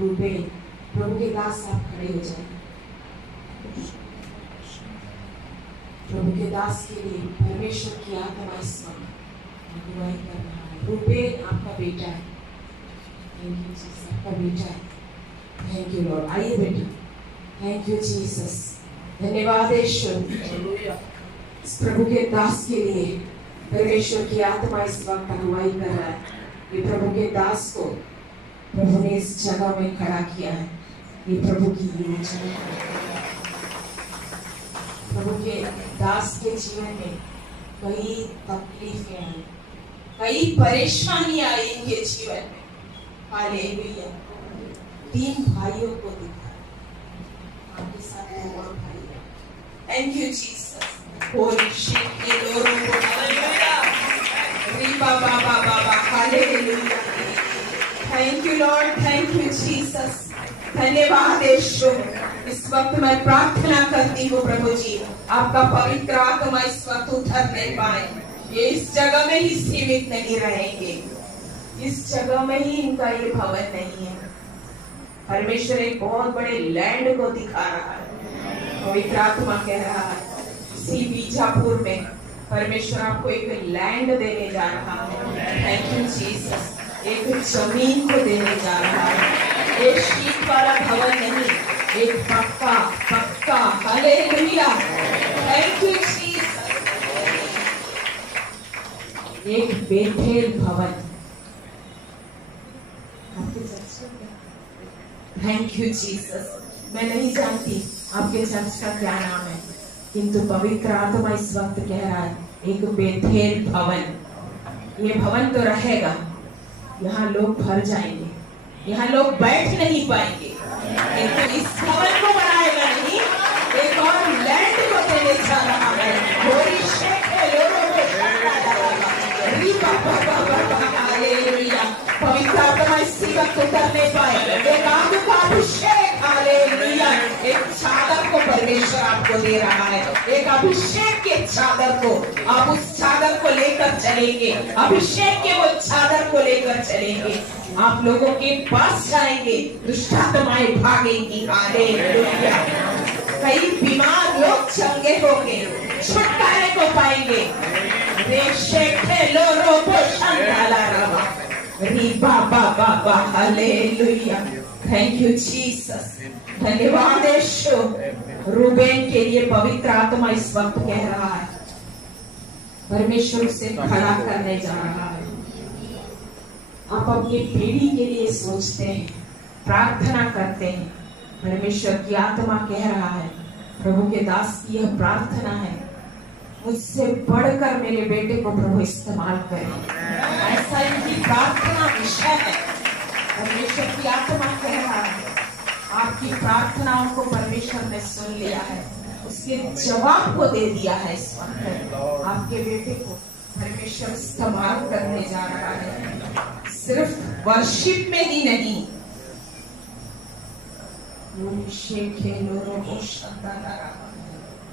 रूपेन, प्रभु के दास आप खड़े हो जाए। प्रभु के दास के लिए परमेश्वर की आत्मा इस वक्त अगुवाई कर रहा है। रूपेन आपका बेटा है। थैंक यू जीसस, आपका बेटा है। Thank you Lord. आइए बेटा। Thank you Jesus. धन्यवाद ईश्वर इस प्रभु के दास के लिए। परमेश्वर की आत्मा इस वक्त अगुवाई कर रहा है। ये प्रभु के दास को प्रभु ने इस जगह में खड़ा किया है। ये प्रभु की योजना है। प्रभु के दास के जीवन में कई तकलीफें आई, कई परेशानियां आई इनके जीवन में। हालेलुया। 3 भाइयों को दिखा, आपके साथ 2 और भाई हैं। Thank you Jesus. Holy shit के लोगों को hallelujah. Reeba Baba Baba hallelujah. Thank you Lord, thank you Jesus. धन्यवाद ईश्वर। इस वक्त मैं प्रार्थना करती हूँ प्रभु जी, आपका पवित्र आत्मा इस वक्त उतर नहीं पाए। ये इस जगह में ही सीमित नहीं रहेंगे। इस जगह में ही इनका ये भवन नहीं है। परमेश्वर एक बहुत बड़े लैंड को दिखा रहा है। पवित्र आत्मा कह रहा है इसी बीजापुर में परमेश्वर आपको एक लैंड देने जा रहा है। Thank you Jesus. एक जमीन को देने जा रहा है। एक शीत वाला भवन नहीं, एक पक्का पक्का। हालेलुया। Thank you Jesus. एक बेथेल भवन। Thank you Jesus. मैं नहीं जानती आपके चर्च का क्या नाम है, किंतु पवित्र आत्मा इस वक्त कह रहा है एक बेथेल भवन। ये भवन तो रहेगा, यहाँ लोग भर जाएंगे, यहाँ लोग बैठ नहीं पाएंगे, किंतु इस भवन को बनाएगा नहीं, एक और लैंड को देने जा रहा है। पवित्र आत्मा इसी वक्त उतर नहीं पाए। एक आग का अभिषेक, हालेलुया। एक चादर को परमेश्वर आपको दे रहा है। एक अभिषेक के चादर को आप उस चादर को लेकर चलेंगे। अभिषेक के वो चादर को लेकर चलेंगे। आप लोगों के पास जाएंगे, दुष्ट आत्माएं भागेंगी। हालेलुया। कई बीमार लोग चंगे होंगे, छुटकारे को पाएंगे। हालेलुया। Thank you Jesus. धन्यवाद ईश्वर। रूबेन के लिए पवित्र आत्मा इस वक्त कह रहा है परमेश्वर उसे खड़ा करने जा रहा है। आप अपनी पीढ़ी के लिए सोचते हैं, प्रार्थना करते हैं। परमेश्वर की आत्मा कह रहा है प्रभु के दास की यह प्रार्थना है, मुझसे बढ़कर मेरे बेटे को प्रभु इस्तेमाल करें। ऐसा इनकी प्रार्थना विषय है। परमेश्वर की आत्मा कह रहा है आपकी प्रार्थनाओं को परमेश्वर ने सुन लिया है, उसके जवाब को दे दिया है। इस वक्त आपके बेटे को परमेश्वर इस्तेमाल करने जा रहा है, सिर्फ वर्शिप में ही नहीं।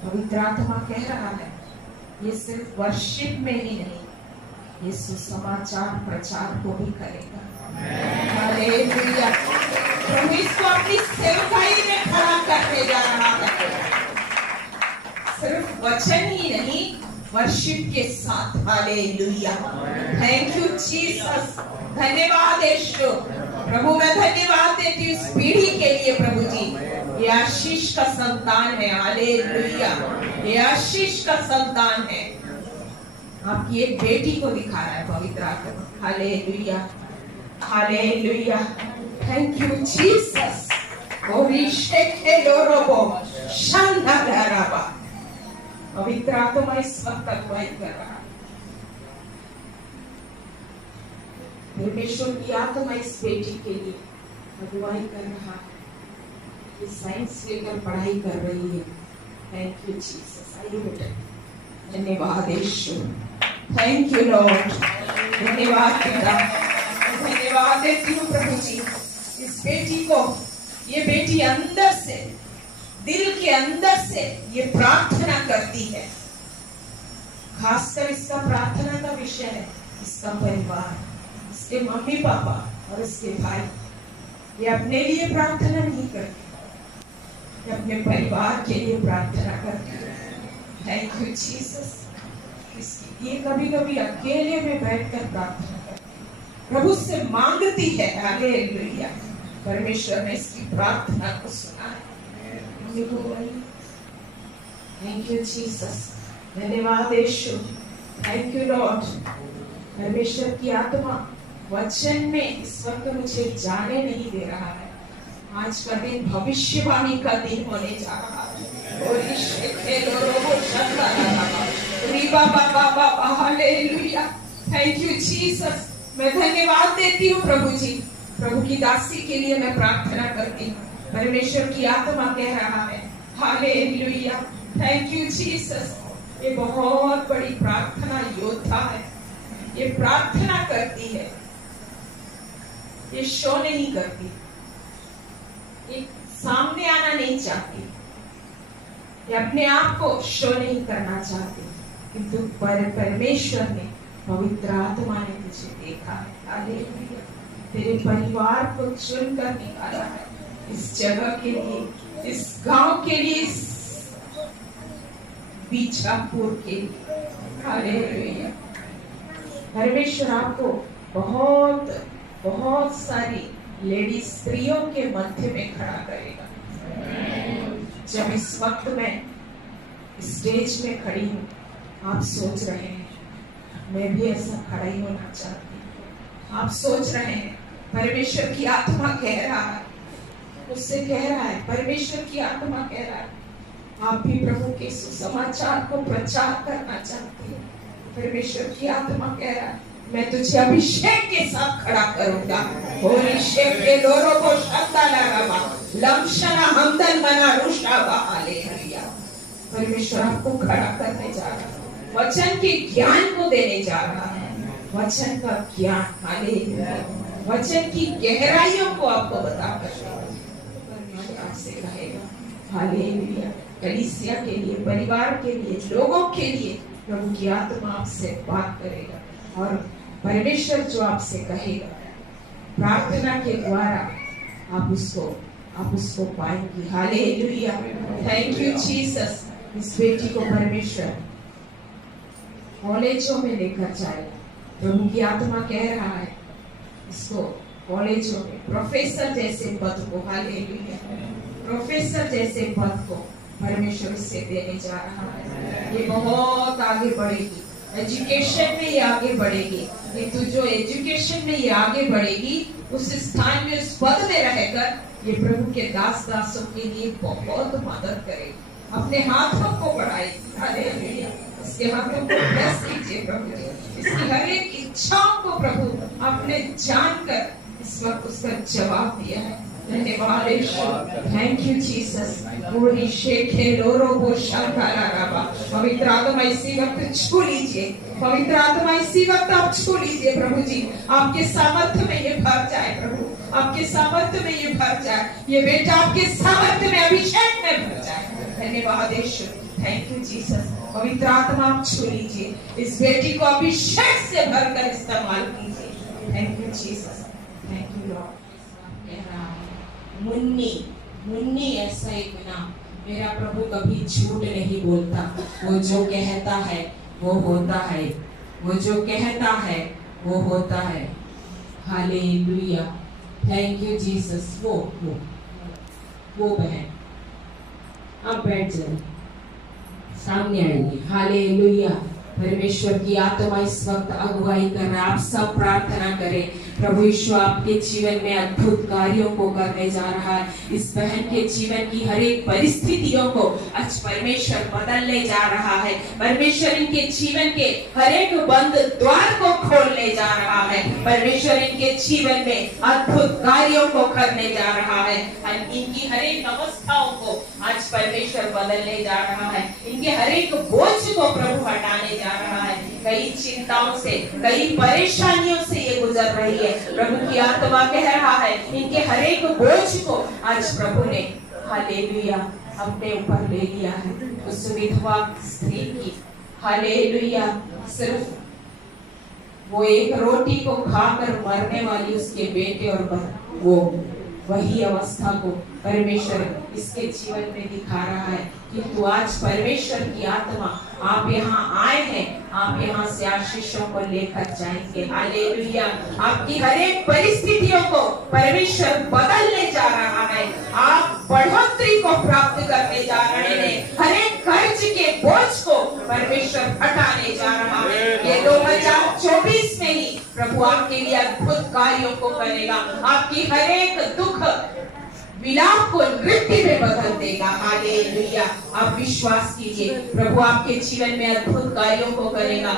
पवित्र आत्मा कह रहा है ये सिर्फ वर्शिप में ही नहीं, ये सुसमाचार प्रचार को भी करेगा। हालेलुया। प्रभु इसको अपनी सेवकाई में खड़ा करने जा रहा है। सिर्फ वचन ही नहीं, वर्शिप के साथ। हालेलुया। Thank you Jesus. धन्यवाद ईश्वर। प्रभु मैं धन्यवाद देती हूँ इस पीढ़ी के लिए। प्रभु जी ये आशीष का संतान है। हालेलुया। ये आशीष का संतान है। आपकी एक बेटी को दिखा रहा है पवित्र आत्मा। Hallelujah. Hallelujah. Thank you Jesus. पवित्र आत्मा इस वक्त अगुवाई कर रहा है। परमेश्वर की आत्मा इस बेटी के लिए अगुवाई कर रहा है। ये साइंस लेकर पढ़ाई कर रही है। Thank you Jesus. आइए बेटा। धन्यवाद ईश्वर। Thank you Lord. धन्यवाद पिता। धन्यवाद देती हूँ प्रभु जी इस बेटी को। ये बेटी अंदर से, दिल के अंदर से ये प्रार्थना करती है। खासकर इसका प्रार्थना का विषय है इसका परिवार, इसके मम्मी पापा और इसके भाई। ये अपने लिए प्रार्थना नहीं करती, ये अपने परिवार के लिए प्रार्थना करती है। Thank you Jesus. ये कभी कभी अकेले में बैठकर प्रार्थना करती है, प्रभु से मांगती है। हालेलुया। परमेश्वर ने इसकी प्रार्थना को सुना है। Thank you Jesus. धन्यवाद यीशु। Thank you Lord. परमेश्वर की आत्मा वचन में इस वक्त मुझे जाने नहीं दे रहा है। आज का दिन भविष्यवाणी का दिन होने जा रहा है। हालेलुया। Thank you Jesus. मैं धन्यवाद देती हूँ प्रभु जी। प्रभु की दासी के लिए मैं प्रार्थना करती हूँ। परमेश्वर की आत्मा कह रहा है हालेलुया। Thank you Jesus. ये बहुत बड़ी प्रार्थना योद्धा है। ये प्रार्थना करती है, ये शो नहीं करती, ये सामने आना नहीं चाहती, ये अपने आप को शो नहीं करना चाहती, किंतु परमेश्वर ने, पवित्र आत्मा ने तुझे देखा है। हालेलुया। तेरे परिवार को चुनकर निकाला है इस जगह के लिए, इस गांव के लिए, इस बीजापुर के लिए। हालेलुया। परमेश्वर आपको बहुत बहुत सारी लेडी स्त्रियों के मध्य में खड़ा करेगा। जब इस वक्त मैं स्टेज में खड़ी हूँ, आप सोच रहे हैं मैं भी ऐसा खड़ा ही होना चाहती हूँ। आप सोच रहे हैं, परमेश्वर की आत्मा कह रहा है, मुझसे कह रहा है, परमेश्वर की आत्मा कह रहा है, आप भी प्रभु के सुसमाचार को प्रचार करना चाहते हैं। परमेश्वर की आत्मा कह रहा है, मैं तुझे अभिषेक के साथ खड़ा करूंगा। अभिषेक के लोरो को शब्दा लगावा लमशना हमदन बना रुशावा। हालेलुया। परमेश्वर आपको खड़ा करने जा रहा है, वचन के ज्ञान को देने जा रहा है, वचन का ज्ञान। हालेलुया। वचन की गहराइयों को आपको बताकर परमेश्वर आपसे कहेगा। हालेलुया। कलीसिया के लिए, परिवार के लिए, लोगों के लिए प्रभु की आत्मा आपसे बात करेगा और परमेश्वर जो आपसे कहेगा, प्रार्थना के द्वारा आप उसको पाएंगे। हालेलुया। Thank you Jesus. इस बेटी को परमेश्वर कॉलेजों में लेकर जाएगा। प्रभु की आत्मा कह रहा है, इसको कॉलेजों में प्रोफेसर जैसे पद को, हालेलुया, प्रोफेसर जैसे पद को परमेश्वर से देने जा रहा है। ये बहुत आगे बढ़ेगी, एजुकेशन में ये आगे बढ़ेगी। किंतु जो एजुकेशन में ये आगे बढ़ेगी, उस स्थान में, उस पद में रहकर ये प्रभु के दासों के लिए बहुत मदद करेगी, अपने हाथों को बढ़ाएगी। हालेलुया। इसके हाथों को ब्लेस कीजिए प्रभु जी। इसकी हर एक इच्छाओं को प्रभु आपने जानकर इस वक्त उसका जवाब दिया है। धन्यवाद यीशु। Thank you Jesus. पवित्र आत्मा इसी वक्त छू लीजिए, पवित्र आत्मा इसी वक्त आप छू लीजिए प्रभु जी। आपके सामर्थ्य में ये भर जाए प्रभु, आपके सामर्थ्य में ये भर जाए, ये बेटा आपके सामर्थ्य में, अभिषेक में भर जाए। धन्यवाद यीशु। Thank you Jesus. पवित्र आत्मा आप छू लीजिए, इस बेटी को अभिषेक से भरकर इस्तेमाल कीजिए। Thank you Jesus. Thank you Lord. Munni ऐसा एक नाम, मेरा प्रभु कभी झूठ नहीं बोलता। वो जो कहता है वो होता है, वो जो कहता है वो होता है। हालेलुया। Thank you Jesus. वो बहन अब बैठ जाए, सामने आएंगे। हालेलुया। परमेश्वर की आत्मा इस वक्त अगुवाई कर रहा है। आप सब प्रार्थना करें, प्रभु यीशु आपके जीवन में अद्भुत कार्यों को करने जा रहा है। इस बहन के जीवन की हर एक परिस्थितियों को आज परमेश्वर बदलने जा रहा है। परमेश्वर इनके जीवन के हर एक बंद द्वार को खोलने जा रहा है। परमेश्वर इनके जीवन में अद्भुत कार्यों को करने जा रहा है। इनकी हर एक अवस्थाओं को आज परमेश्वर बदलने जा रहा है। इनके हर एक बोझ को प्रभु हटाने जा रहा है। कई चिंताओं से, कई परेशानियों से ये गुजर रही है। प्रभु की आत्मा कह रहा है, इनके हर एक बोझ को आज प्रभु ने, हालेलुया, अपने ऊपर ले लिया है। उस विधवा स्त्री की, हालेलुया, सिर्फ वो एक रोटी को खाकर मरने वाली उसके बेटे और वो वही अवस्था को परमेश्वर इसके जीवन में दिखा रहा है। किंतु आज परमेश्वर की आत्मा, आप यहाँ आए हैं, आप यहाँ से आशीषों को लेकर जाएंगे। हालेलुया। आपकी हर एक परिस्थितियों को परमेश्वर बदलने जा रहा है। आप बढ़ोतरी को प्राप्त करने जा रहे हैं। हर एक कर्ज के बोझ को परमेश्वर हटाने जा रहा है। ये 2024 में ही प्रभु आपके लिए अद्भुत कार्यों को करेगा। आपकी हर एक दुख विलाप को नृत्य में बदल देगा। हालेलुया। आप विश्वास कीजिए, प्रभु आपके जीवन में अद्भुत कार्यों को करेगा।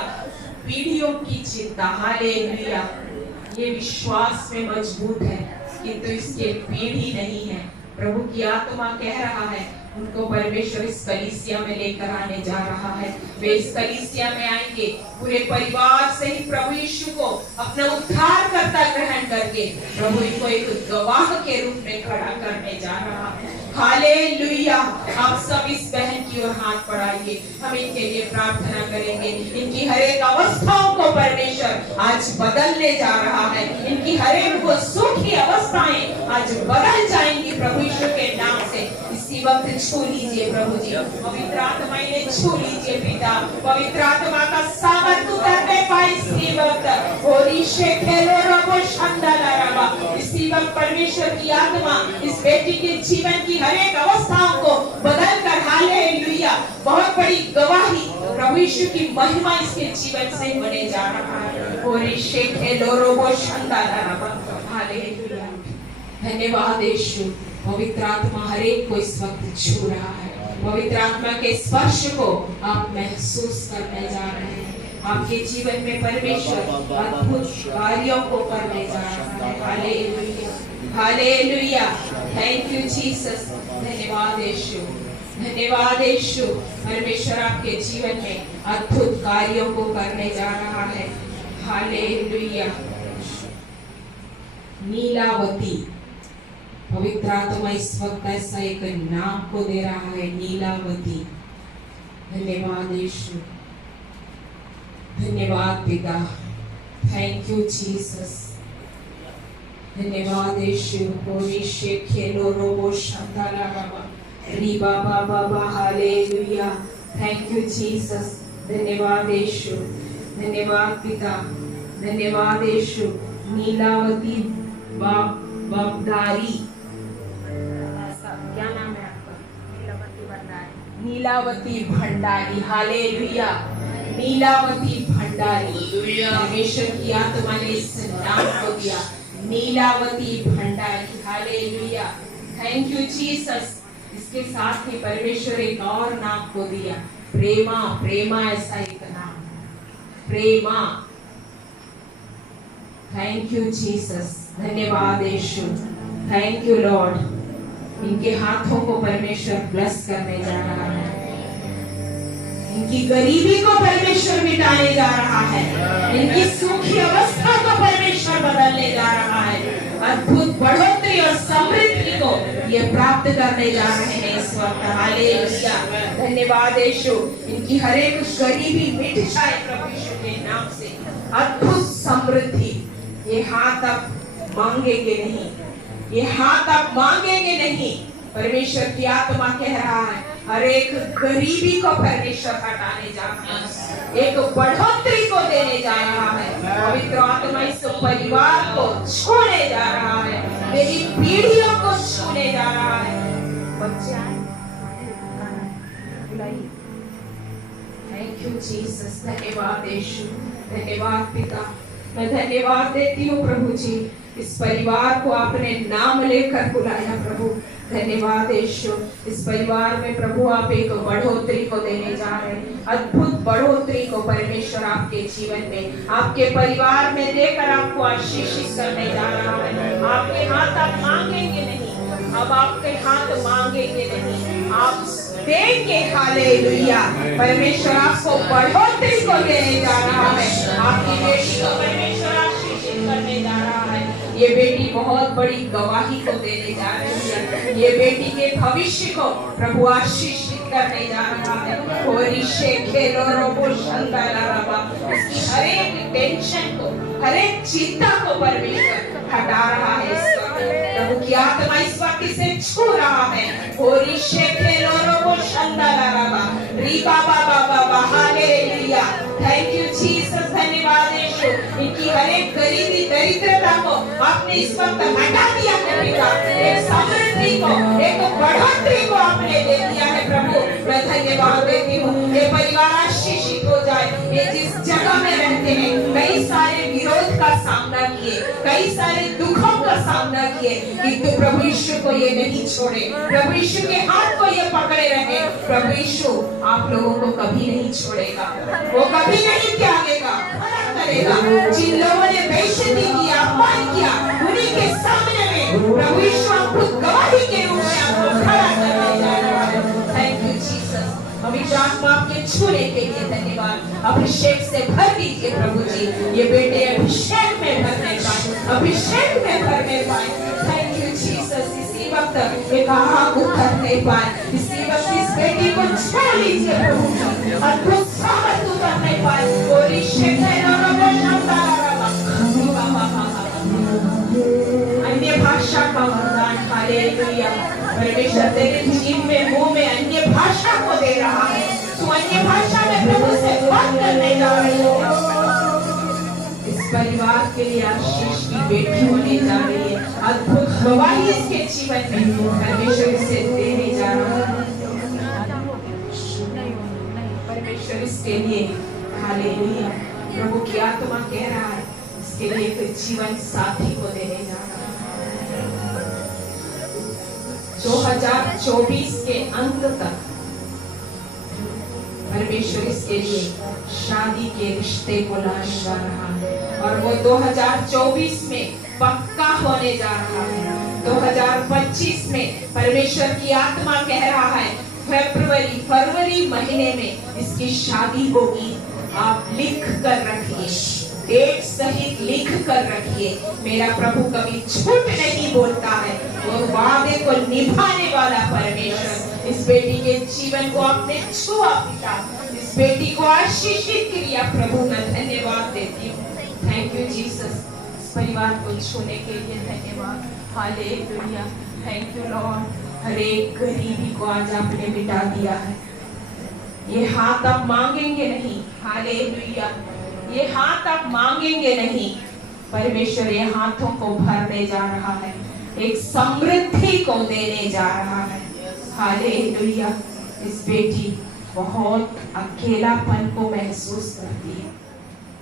पीढ़ियों की चिंता, हालेलुया, ये विश्वास में मजबूत है किंतु इसके पीढ़ी नहीं है। प्रभु की आत्मा कह रहा है उनको परमेश्वर इस कलीसिया में लेकर आने जा रहा है। वे इस कलीसिया में आएंगे पूरे परिवार से ही प्रभु यीशु को अपना उद्धारकर्ता ग्रहण करके प्रभु इनको एक गवाह के रूप में खड़ा करने जा रहा है। हालेलुया। आप सब इस बहन की ओर हाथ बढ़ाइए, हम इनके लिए प्रार्थना करेंगे। इनकी हर एक अवस्थाओं को परमेश्वर आज बदलने जा रहा है। इनकी हर एक वो सूखी अवस्थाएं आज बदल जाएंगी प्रभु यीशु के नाम से। इसी वक्त छू लीजिए प्रभु जी, पवित्र आत्मा ने छू लीजिए पिता, पवित्र आत्मा का सामर्थ उतरने पाए इसी वक्त। और इसी वक्त परमेश्वर की आत्मा इस बेटी के जीवन की हर एक अवस्थाओं को बदल कर, हालेलुया, बहुत बड़ी गवाही प्रभु यीशु की महिमा इसके जीवन से होने जा रहा है। और हालेलुया। धन्यवाद यीशु। पवित्र आत्मा हर एक को इस वक्त छू रहा है। पवित्र आत्मा के स्पर्श को आप महसूस करने जा रहे हैं। आपके जीवन में परमेश्वर अद्भुत कार्यों को करने जा रहा है। Hallelujah, hallelujah. Thank you Jesus. धन्यवाद यीशु, धन्यवाद यीशु। परमेश्वर आपके जीवन में अद्भुत कार्यों को करने जा रहा है। हालेलुया। नीलावती, पवित्र आत्मा इस वक्त ऐसा एक नाम को दे रहा है, नीलावती। धन्यवाद यीशु, धन्यवाद पिता, थैंक यू जीसस। धन्यवाद यीशु। होरिशे खेलो रोबो शंताला बाबा रीबा बाबा बा, हालेलुया। Thank you Jesus. धन्यवाद यीशु, धन्यवाद पिता, धन्यवाद यीशु। नीलावती बाबदारी, क्या नाम है आपका? नीलावती भंडारी। हालेलुया। नीलावती भंडारी, परमेश्वर की आत्मा ने इस नाम को दिया, Nilavati Bhandari. Hallelujah. Thank you Jesus. इसके साथ ही परमेश्वर एक और नाम को दिया, प्रेमा। प्रेमा ऐसा एक नाम, प्रेमा। Thank you Jesus. धन्यवाद यीशु, थैंक यू लॉर्ड। इनके हाथों को परमेश्वर ब्लेस करने जा रहा है। इनकी गरीबी को परमेश्वर मिटाने जा रहा है। इनकी सूखी अवस्था को परमेश्वर बदलने जा रहा है। अद्भुत बढ़ोतरी और समृद्धि को ये प्राप्त करने जा रहे हैं इस वक्त। हालेलुया। धन्यवाद यीशु। इनकी हर एक गरीबी मिट जाए प्रभु यीशु के नाम से। अद्भुत समृद्धि। ये हाथ अब मांगेंगे नहीं, ये हाथ आप मांगेंगे नहीं। परमेश्वर की आत्मा कह रहा है हर एक गरीबी को परमेश्वर हटाने जा रहा है, एक बढ़ोतरी को देने जा रहा है। पवित्र आत्मा इस परिवार को छूने जा रहा है, मेरी पीढ़ियों को छूने जा रहा है। बच्चे आए, थैंक यू जीसस। धन्यवाद यीशु, धन्यवाद पिता। मैं धन्यवाद देती हूँ प्रभु जी, इस परिवार को आपने नाम लेकर बुलाया प्रभु। धन्यवाद यीशु। इस परिवार में प्रभु आप एक बढ़ोतरी को देने जा रहे हैं, अद्भुत बढ़ोतरी को परमेश्वर आपके जीवन में, आपके परिवार में देकर आपको आशीषित करने जा रहा है। आपके हाथ आप मांगेंगे नहीं, अब आपके हाथ मांगेंगे नहीं, आप देंगे। हालेलुया। परमेश्वर आपको बढ़ोतरी को देने जा रहा है। आपकी बेटी को परमेश्वर आशीषित करने जा रहा है। ये बेटी बहुत बड़ी गवाही को देने जा रही है। ये बेटी के भविष्य को प्रभु आशीषित करने जा रहा है। इसकी हर एक टेंशन को, हर एक चिंता को परमेश्वर हटा रहा है। प्रभु की की आत्मा इस वक्त इसे छू रहा है। होरी शेखे लोरो शंदालाराबा रीबा बाबा बाबा हालेलुया। थैंक यू जीसस, धन्यवाद यीशु। इनकी हर एक गरीबी दरिद्रता को आपने इस वक्त हटा दिया है पिता। एक समृद्धि को, एक बढ़ोतरी को आपने दे दिया है प्रभु। मैं धन्यवाद देती हूँ। ये परिवार आशीषित हो जाए। ये जिस जगह में रहते हैं, कई सारे विरोध का सामना किए, कई सारे दुखों का सामना किए, किंतु प्रभु यीशु को ये नहीं छोड़े। प्रभु यीशु के हाथ को ये पकड़े रहे। प्रभु यीशु आप लोगों को कभी नहीं छोड़ेगा, वो कभी नहीं त्यागेगा, मदद करेगा। जिन लोगों ने बेइज्जती किया, अपमान किया, उन्हीं के सामने में प्रभु यीशु आपको गवाही के रूप में आपको खड़ा करने जा रहा है। Thank you Jesus. पवित्र आत्मा आपके छूने के लिए धन्यवाद। अभिषेक से भर दीजिए प्रभु जी। ये बेटे अभिषेक में भरने पाए, अभिषेक में भरने पाए। Thank you Jesus. इसी वक्त एक आग उतरने पाए। इसी वक्त इस बेटी को छू लीजिए प्रभु जी। अद्भुत सामर्थ उतरने पाए। और अन्य भाषा का वरदान, हालेलुया। परमेश्वर तेरे जीव में, मुंह में अन्य भाषा को दे रहा है। तू अन्य भाषा में प्रभु से बात करने जा रही है। इस परिवार के लिए आशीष की बेटी होने जा रही है। अद्भुत गवाही इसके जीवन में परमेश्वर इसे देने जा रहा है। परमेश्वर इसके लिए, हालेलुया, प्रभु की आत्मा कह रहा है इसके लिए एक जीवन साथी को देने जा रहा है। 2024 के अंत तक परमेश्वर इसके लिए शादी के रिश्ते को लाने जा रहा है और वो 2024 में पक्का होने जा रहा है। 2025 में परमेश्वर की आत्मा कह रहा है फरवरी महीने में इसकी शादी होगी। आप लिख कर रखिए, डेट सहित लिख कर रखिए। मेरा प्रभु कभी झूठ नहीं बोलता है, वो वादे को निभाने वाला परमेश्वर। इस बेटी के जीवन को आपने छुआ पिता, इस बेटी को आशीषित किया प्रभु। मैं धन्यवाद देती हूँ। Thank you Jesus. इस परिवार को छूने के लिए धन्यवाद। हालेलुया। Thank you Lord. हर एक गरीबी को आज आपने मिटा दिया है। ये हाथ आप मांगेंगे नहीं, हालेलुया, ये हाथ आप मांगेंगे नहीं। परमेश्वर ये हाथों को भरने जा रहा है, एक समृद्धि को देने जा रहा है। हालेलुया। इस बेटी बहुत अकेलापन को महसूस करती है,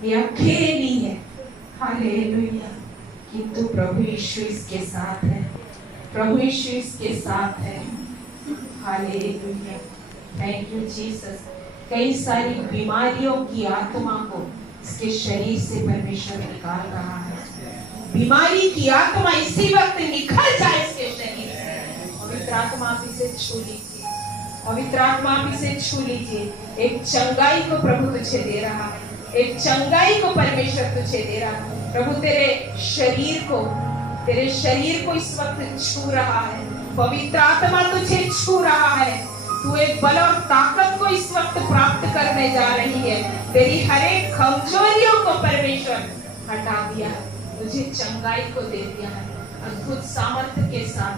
ये अकेली है। हालेलुया। किंतु प्रभु यीशु इसके साथ है, प्रभु यीशु इसके साथ है। हालेलुया। Thank you Jesus. कई सारी बीमारियों की आत्मा को इसके शरीर से परमेश्वर निकाल रहा है। बीमारी की आत्मा इसी वक्त निकल जाए इसके शरीर से। पवित्र आत्मा आप इसे छू लीजिए, पवित्र आत्मा आप इसे छू लीजिए। एक चंगाई को प्रभु तुझे दे रहा है, एक चंगाई को परमेश्वर तुझे दे रहा है। प्रभु तेरे शरीर को इस वक्त छू रहा है। पवित्र आत्मा तुझे छू रहा है। तू एक बल और ताकत को इस वक्त प्राप्त करने जा रही है। तेरी हर एक कमजोरियों को परमेश्वर हटा दिया है, तुझे चंगाई को दे दिया है। अद्भुत सामर्थ्य के साथ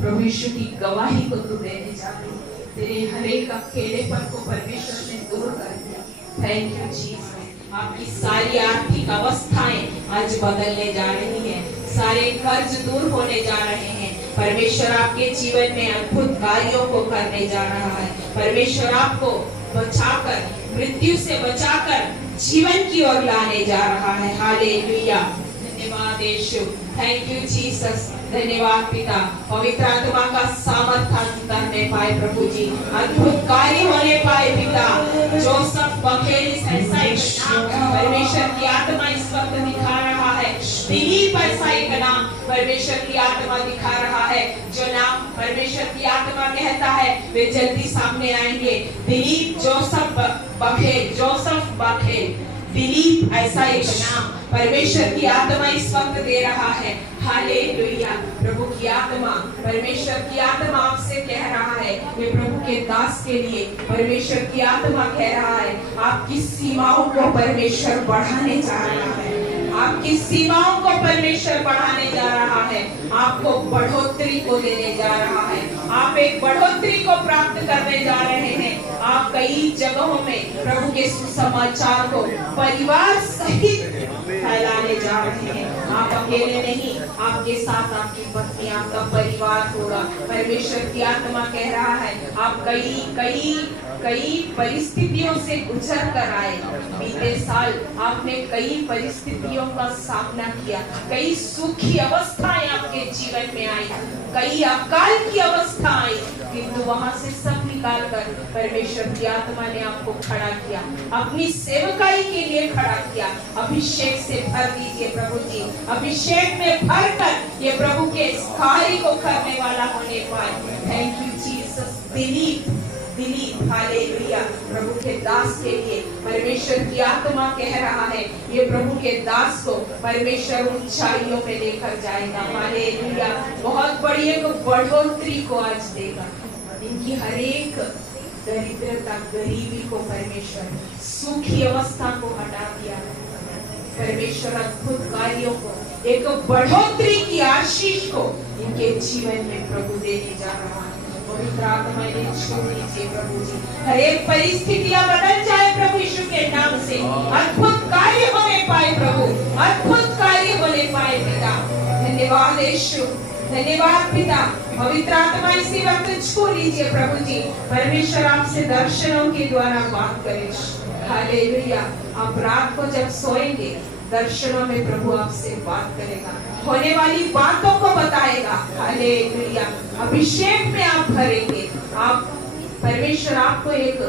प्रभु यीशु की गवाही को तू देने जा रही है। तेरे हर एक अकेलेपन को परमेश्वर ने दूर कर दिया। Thank you Jesus. आपकी सारी आर्थिक अवस्थाएं आज बदलने जा रही हैं, सारे कर्ज दूर होने जा रहे हैं। परमेश्वर आपके जीवन में अद्भुत कार्यों को करने जा रहा है। परमेश्वर आपको बचाकर, मृत्यु से बचाकर जीवन की ओर लाने जा रहा है। हालेलुया। धन्यवाद यीशु। Thank you Jesus. धन्यवाद पिता। पवित्र आत्मा का सामर्थ्य उतरने पाए प्रभु जी, अद्भुत कार्य होने पाए पिता। जो सब बखेल परमेश्वर की आत्मा इस वक्त दिखा रहा है। दिलीप ऐसा एक नाम परमेश्वर की आत्मा दिखा रहा है, जो नाम परमेश्वर की आत्मा कहता है वे जल्दी सामने आएंगे। दिलीप जोसेफ बखेल, दिलीप ऐसा एक नाम परमेश्वर की आत्मा इस वक्त दे रहा है। हालेलुया। प्रभु की आत्मा, परमेश्वर की आत्मा आपसे कह रहा है, ये प्रभु के दास के लिए परमेश्वर की आत्मा कह रहा है, आपकी सीमाओं को परमेश्वर बढ़ाने जा रहा है। आपकी सीमाओं को परमेश्वर बढ़ाने जा रहा है, आपको बढ़ोतरी को देने जा रहा है, आप एक बढ़ोतरी को प्राप्त करने जा रहे हैं। आप कई जगहों में प्रभु के सुसमाचार को परिवार सहित फैलाने जा रहे हैं। आप अकेले नहीं, आपके साथ आपकी पत्नी, आपका परिवार होगा। परमेश्वर की आत्मा कह रहा है, आप कई परिस्थितियों से गुजर कर आए। बीते साल आपने कई परिस्थितियों का सामना किया, कई सूखी अवस्थाएं आपके जीवन में आई, कई अकाल की अवस्था आई, किंतु वहां से सब निकाल कर परमेश्वर की आत्मा ने आपको खड़ा किया, अपनी सेवकाई के लिए खड़ा किया। अभिषेक से भर दीजिए प्रभु जी, अभिषेक में भर कर ये प्रभु के कार्य को करने वाला होने पाए। Thank you Jesus. Dilip hallelujah. प्रभु के दास के लिए परमेश्वर की आत्मा कह रहा है, ये प्रभु के दास को परमेश्वर ऊंचाइयों में लेकर जाएगा। हालेलुया। बहुत बड़ी एक बढ़ोतरी को आज देगा। इनकी हर एक दरिद्रता, गरीबी को परमेश्वर, सूखी अवस्था को हटा दिया। परमेश्वर अद्भुत कार्यों को, एक बढ़ोतरी की आशीष को इनके जीवन में प्रभु देने जा रहा है। पवित्र आत्मा ने छोड़ दीजिए प्रभु जी, हर एक परिस्थितियां बदल जाए प्रभु यीशु के नाम से। अद्भुत कार्य होने पाए प्रभु, अद्भुत कार्य होने पाए पिता। धन्यवाद यीशु, धन्यवाद पिता। पवित्र आत्मा इसी वक्त छू लीजिए प्रभु जी। परमेश्वर आपसे दर्शनों के द्वारा बात करे। हालेलुया। आप रात को जब सोएंगे, दर्शनों में प्रभु आपसे बात करेगा, होने वाली बातों को बताएगा। हालेलुया। अभिषेक में आप भरेंगे। आप परमेश्वर आपको एक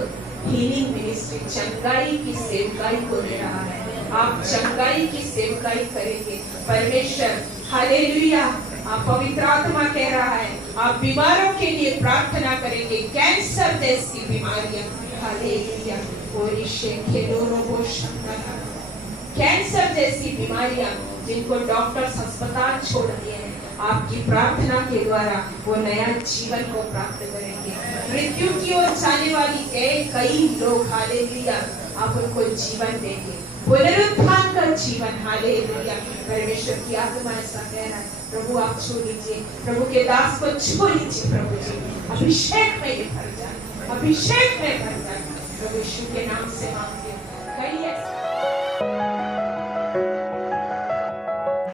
हीलिंग मिनिस्ट्री, चंगाई की सेवकाई को दे रहा है। आप चंगाई की सेवकाई करेंगे परमेश्वर। हालेलुया। आप पवित्र आत्मा कह रहा है, आप बीमारों के लिए प्रार्थना करेंगे, कैंसर जैसी बीमारियां। हालेलुया। कैंसर जैसी बीमारियां जिनको डॉक्टर्स अस्पताल छोड़ दिए हैं, आपकी प्रार्थना के द्वारा वो नया जीवन को प्राप्त करेंगे। मृत्यु की ओर जाने वाली कई लोग, हालेलुया, आप उनको जीवन देंगे, पुनरुत्थान का जीवन। हालेलुया। परमेश्वर की आत्मा ऐसा कह रहा है, प्रभु आप छू लीजिए, प्रभु के दास को छू लीजिए प्रभु जी। अभिषेक में ये भर जाए, अभिषेक में भर जाए। प्रभु यीशु के नाम से मांगते हैं।